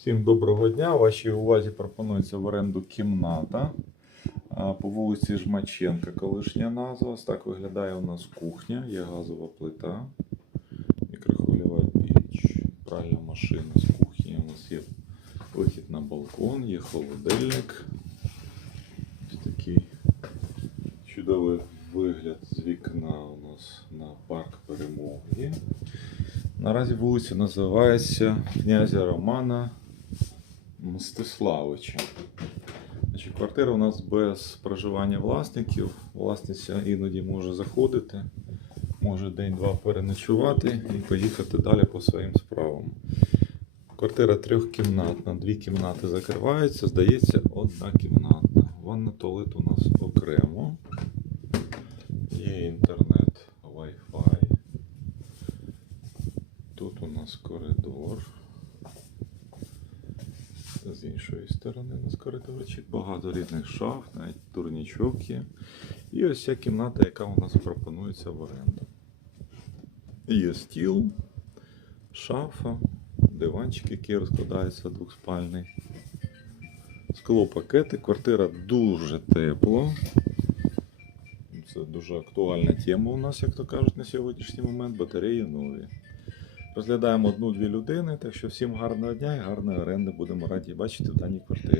Всім доброго дня. Вашій увазі пропонується в оренду кімната по вулиці Жмаченка, колишня назва. Ось так виглядає у нас кухня, є газова плита, мікрохвильова піч, пральна машина з кухні. У нас є вихід на балкон, є холодильник. Такий чудовий вигляд з вікна у нас на парк перемоги. Наразі вулиця називається князя Романа Мстиславича. Значить, квартира у нас без проживання власників. Власниця іноді може заходити, може день-два переночувати і поїхати далі по своїм справам. Квартира трьохкімнатна, дві кімнати закриваються, здається, одна кімнатна. Ванна туалет у нас окремо. Є інтернет, Wi-Fi. Тут у нас коридор. З іншої сторони у нас коридорчик. Багато різних шаф, навіть турнічок є. І ось ця кімната, яка у нас пропонується в оренду. Є стіл, шафа, диванчик, який розкладається двохспальний. Склопакети. Квартира дуже тепла. Це дуже актуальна тема у нас, як то кажуть, на сьогоднішній момент. Батареї нові. Розглядаємо одну-дві людини, так що всім гарного дня і гарної оренди. Будемо раді бачити в даній квартирі.